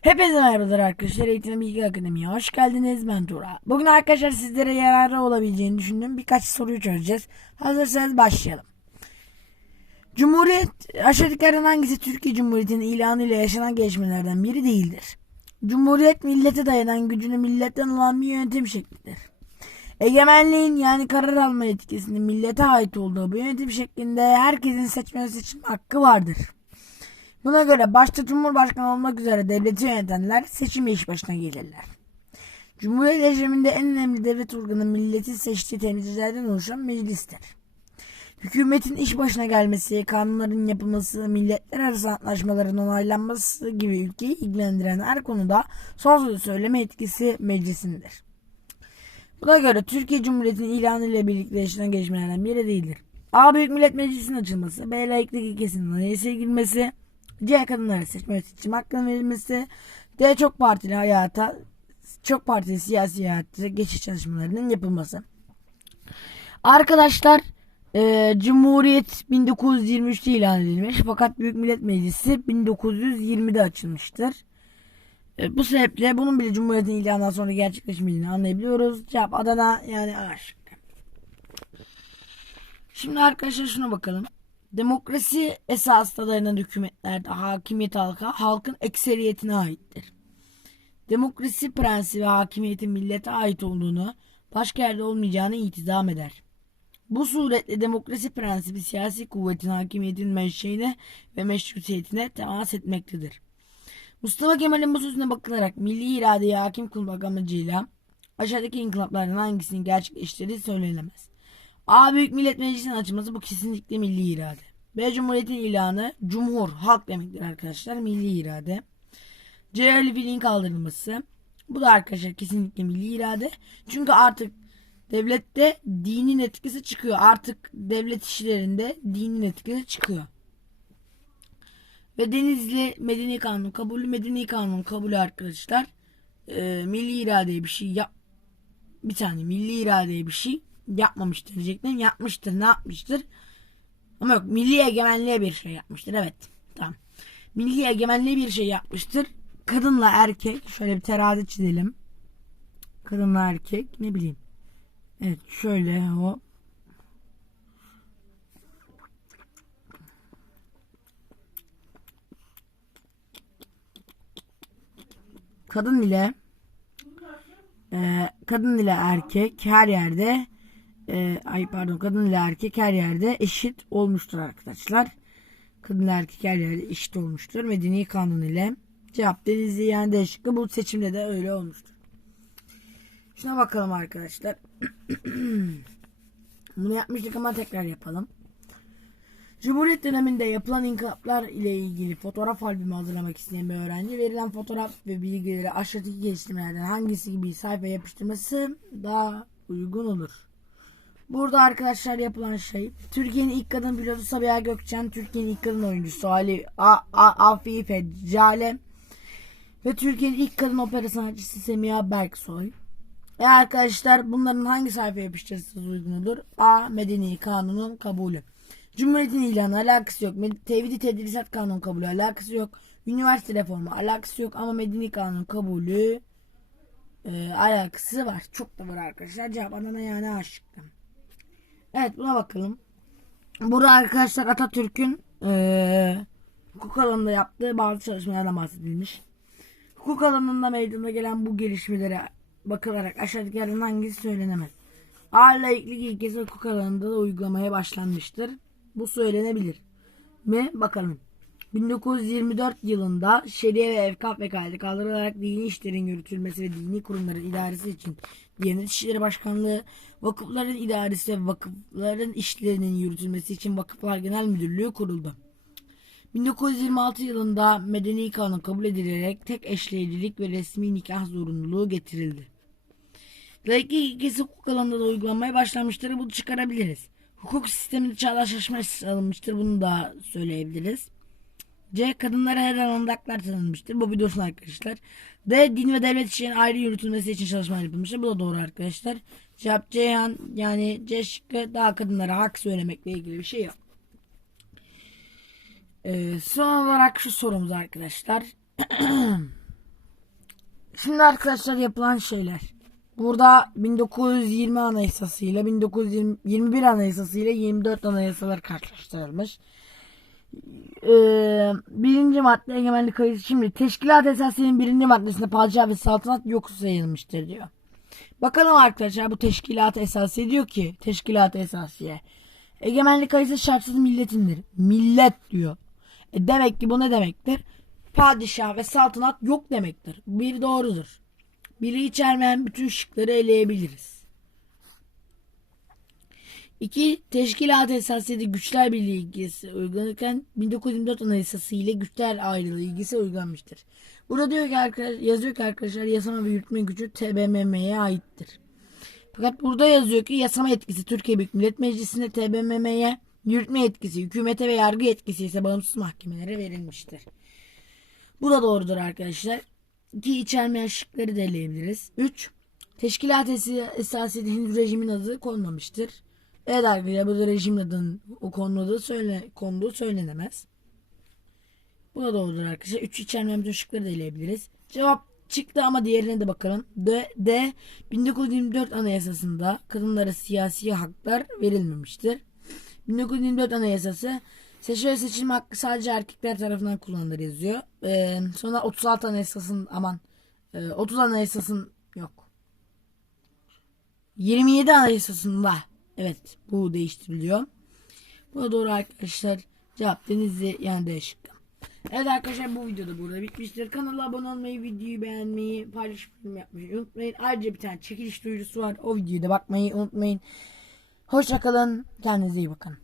Hepinize merhabalar arkadaşlar. Eğitim Bilgi Akademi'ye hoş geldiniz. Ben Tura. Bugün arkadaşlar sizlere yararlı olabileceğini düşündüğüm birkaç soruyu çözeceğiz. Hazırsanız başlayalım. Cumhuriyet aşağıdakilerden hangisi Türkiye Cumhuriyeti'nin ilanı ile yaşanan gelişmelerden biri değildir? Cumhuriyet millete dayanan gücünü milletten olan bir yönetim şeklidir. Egemenliğin yani karar alma yetkisinin millete ait olduğu bu yönetim şeklinde herkesin seçme seçim hakkı vardır. Buna göre başta Cumhurbaşkanı olmak üzere devleti yönetenler seçim iş başına gelirler. Cumhuriyet rejiminde en önemli devlet organı milletin seçtiği temsilcilerden oluşan meclistir. Hükümetin iş başına gelmesi, kanunların yapılması, milletler arası antlaşmaların onaylanması gibi ülkeyi ilgilendiren her konuda son sözü söyleme etkisi meclisindir. Buna göre Türkiye Cumhuriyeti'nin ilanı ile birlikte yaşanan gelişmelerden biri değildir. A. Büyük Millet Meclisi'nin açılması, B. Layıklık ilkesinin anayasaya girmesi, C. Kadınlara seçme seçim hakkının verilmesi, D. Çok partili hayata, çok partili siyasi hayata geçiş çalışmalarının yapılması. Arkadaşlar e, Cumhuriyet 1923'te ilan edilmiş fakat Büyük Millet Meclisi 1920'de açılmıştır. E, bu sebeple bunun bile Cumhuriyet'in ilanından sonra gerçekleşmediğini anlayabiliyoruz. Cevap Adana yani A şıkkı. Şimdi arkadaşlar şuna bakalım. Demokrasi esasına dayanan hükümetlerde hakimiyet halka halkın ekseriyetine aittir. Demokrasi prensibi hakimiyetin millete ait olduğunu, başka yerde olmayacağını itizam eder. Bu suretle demokrasi prensibi siyasi kuvvetin hakimiyetin menşeine ve meşrutiyetine temas etmektedir. Mustafa Kemal'in bu sözüne bakılarak milli iradeyi hakim kılmak amacıyla aşağıdaki inkılaplardan hangisinin gerçekleştirdiği söylenemez. A. Büyük Millet Meclisi'nin açılması bu kesinlikle milli irade. B. Cumhuriyetin ilanı cumhur, halk demektir arkadaşlar. Milli irade. C. Halifeliğin kaldırılması. Bu da arkadaşlar kesinlikle milli irade. Çünkü artık devlette dinin etkisi çıkıyor. Artık devlet işlerinde dinin etkisi çıkıyor. Ve Denizli Medeni Kanun kabulü Medeni Kanun kabulü arkadaşlar e, milli iradeye bir şey yap bir tane milli iradeye bir şey yapmamıştır diyecekler. Yapmıştır ne yapmıştır? Ama yok milli egemenliğe bir şey yapmıştır. Evet tamam. Milli egemenliğe bir şey yapmıştır. Kadınla erkek şöyle bir terazi çizelim. Kadınla erkek ne bileyim. Evet şöyle hop. Kadın ile e, kadın ile erkek her yerde e, ay pardon kadın ile erkek her yerde eşit olmuştur arkadaşlar. Kadın ile erkek her yerde eşit olmuştur. Medeni kanun ile cevap denizli yani değişiklik bu seçimde de öyle olmuştur. Şuna bakalım arkadaşlar. Bunu yapmıştık ama tekrar yapalım. Cumhuriyet döneminde yapılan inkılaplar ile ilgili fotoğraf albümü hazırlamak isteyen bir öğrenci verilen fotoğraf ve bilgileri aşağıdaki geliştirmelerden hangisi gibi sayfaya yapıştırması daha uygun olur. Burada arkadaşlar yapılan şey Türkiye'nin ilk kadın pilotu Sabiha Gökçen, Türkiye'nin ilk kadın oyuncusu Ali Afife Cale ve Türkiye'nin ilk kadın opera sanatçısı Semiha Berksoy. E arkadaşlar bunların hangi sayfaya yapıştırırsanız uygun olur? A. Medeni Kanunun kabulü. Cumhuriyetin ilanı alakası yok. Tevhidi Tedrisat Kanunu kabulü alakası yok. Üniversite reformu alakası yok ama Medeni Kanun kabulü e, alakası var. Çok da var arkadaşlar. Cevap Adana yani aşıktım. Evet buna bakalım. Burada arkadaşlar Atatürk'ün e, hukuk alanında yaptığı bazı çalışmalardan bahsedilmiş. Hukuk alanında meydana gelen bu gelişmelere bakılarak aşağıdakilerden hangisi söylenemez? A. Laiklik ilkesi hukuk alanında da uygulamaya başlanmıştır. Bu söylenebilir mi? Bakalım. 1924 yılında şeriye ve evkaf vekaleti kaldırılarak dini işlerin yürütülmesi ve dini kurumların idaresi için Diyanet İşleri Başkanlığı, vakıfların idaresi ve vakıfların işlerinin yürütülmesi için Vakıflar Genel Müdürlüğü kuruldu. 1926 yılında Medeni Kanun kabul edilerek tek eşleyicilik ve resmi nikah zorunluluğu getirildi. Laiklik ilkesi hukuk alanında da uygulanmaya başlanmıştır. Bunu çıkarabiliriz. Hukuk sisteminde çağdaşlaşma alınmıştır. Bunu da söyleyebiliriz. C. Kadınlara her alanda haklar tanınmıştır. Bu biliyorsun arkadaşlar. D. Din ve devlet işlerinin ayrı yürütülmesi için çalışmalar yapılmıştır. Bu da doğru arkadaşlar. Cevap C. yan- Yani C şıkkı daha kadınlara hak söylemekle ilgili bir şey yok. Ee, son olarak şu sorumuz arkadaşlar. Şimdi arkadaşlar yapılan şeyler. Burada 1920 anayasası ile 1921 anayasası ile 24 anayasalar karşılaştırılmış. Ee, birinci madde egemenlik kayısı. Şimdi teşkilat esasının birinci maddesinde padişah ve saltanat yok sayılmıştır diyor. Bakalım arkadaşlar bu teşkilat esası diyor ki teşkilat esasiye. Egemenlik kayısı şartsız milletindir. Millet diyor. E demek ki bu ne demektir? Padişah ve saltanat yok demektir. Bir doğrudur. Biri içermeyen bütün şıkları eleyebiliriz. 2. Teşkilat esasıydı güçler birliği ilgisi uygulanırken 1924 anayasası ile güçler ayrılığı ilgisi uygulanmıştır. Burada diyor ki arkadaşlar, yazıyor ki arkadaşlar yasama ve yürütme gücü TBMM'ye aittir. Fakat burada yazıyor ki yasama etkisi Türkiye Büyük Millet Meclisi'nde TBMM'ye, yürütme etkisi hükümete ve yargı etkisi ise bağımsız mahkemelere verilmiştir. Bu da doğrudur arkadaşlar. 2 içermeyen şıkları da eleyebiliriz. 3. Teşkilat esasıyla henüz rejimin adı konmamıştır. Evet arkadaşlar burada rejimin adının o konulduğu, söyle, konduğu söylenemez. Bu da doğrudur arkadaşlar. 3 içermeyen bütün şıkları da eleyebiliriz. Cevap çıktı ama diğerine de bakalım. D, D 1924 anayasasında kadınlara siyasi haklar verilmemiştir. 1924 anayasası seçme seçilme hakkı sadece erkekler tarafından kullanılır yazıyor. Ee, sonra 36 anayasasın aman e, 30 anayasasın yok. 27 anayasasında evet bu değiştiriliyor. Bu da doğru arkadaşlar. Cevap Denizli yani D. Evet arkadaşlar bu videoda burada bitmiştir. Kanala abone olmayı, videoyu beğenmeyi, paylaşıp yorum yapmayı unutmayın. Ayrıca bir tane çekiliş duyurusu var. O videoya da bakmayı unutmayın. Hoşçakalın. Kendinize iyi bakın.